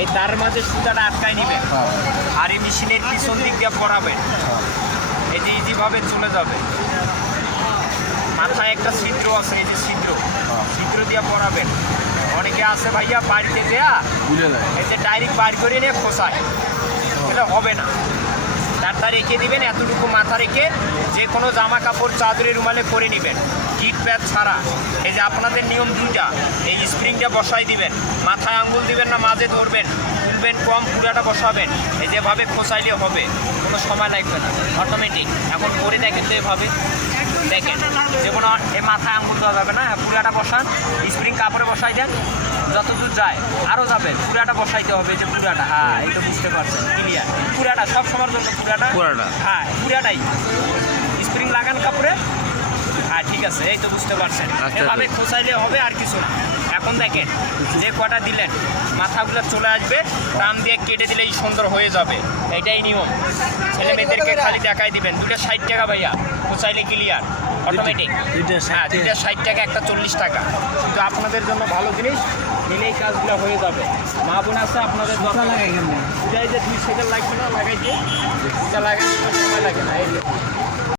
এই তার মাঝে সুতাটা আটকায় নেবেন, আর এই মেশিনের পিছন দিক দিয়ে পরাবেন, এই যে ইজিভাবে চলে যাবে। মাথায় একটা ছিদ্র আছে, এই যে ছিদ্র দিয়ে পরাবেন। অনেকে আছে ভাইয়া বাড়িতে দেয়া এই যে ডাইরেক্ট বাড়ি করে নিয়ে খোসায়, এটা হবে না। তারটা রেখে দিবেন, এতটুকু মাথা রেখে যে কোনো জামা কাপড় চাদরে রুমালে পরে নেবেন, হিট প্যাড ছাড়া। এই যে আপনাদের নিয়ম দুইটা, এই স্প্রিংটা বসাই দিবেন, মাথায় আঙ্গুল দিবেন না, মাঝে ধরবেন, তুলবেন কম, পুরাটা বসাবেন। এই যেভাবে খোসাইলে হবে, কোনো সময় লাগবে না, অটোমেটিক। এখন করে দেখেন তো এভাবে, দেখেন যে কোনো এই মাথায় আঙ্গুল দেওয়া যাবে না। পুরাটা বসান, স্প্রিং কাপড়ে বসাই দেন, যতদূর যায় আরও যাবেন, পুরাটা বসাইতে হবে। যে পুরাটা, হ্যাঁ এই তো বুঝতে পারছেন, ক্লিয়ার। পুরাটা সব সময়ের জন্য পুরাটা, হ্যাঁ পুরাটাই স্প্রিং লাগান কাপড়ে। হ্যাঁ ঠিক আছে, এই তো বুঝতে পারছেন। এভাবে খোসাইলে হবে, আর কিছু না। এখন দেখেন যে কটা দিলেন, মাথাগুলো চলে আসবে, টান দিয়ে কেটে দিলেই সুন্দর হয়ে যাবে। এটাই নিয়ম। ছেলে মেয়েদেরকে খালি দেখাই দিবেন। 2টা 60 টাকা ভাইয়া, খোসাইলে ক্লিয়ার অটোমেটিক। হ্যাঁ 2টা 60 টাকা, একটা 40 টাকা। কিন্তু আপনাদের জন্য ভালো জিনিস, নিলেই কাজগুলো হয়ে যাবে। মা বোন আছে আপনাদের দরকার, যে 2 সেকেন্ড লাগবে না, লাগাই দিয়ে লাগাই সময় লাগে না। এই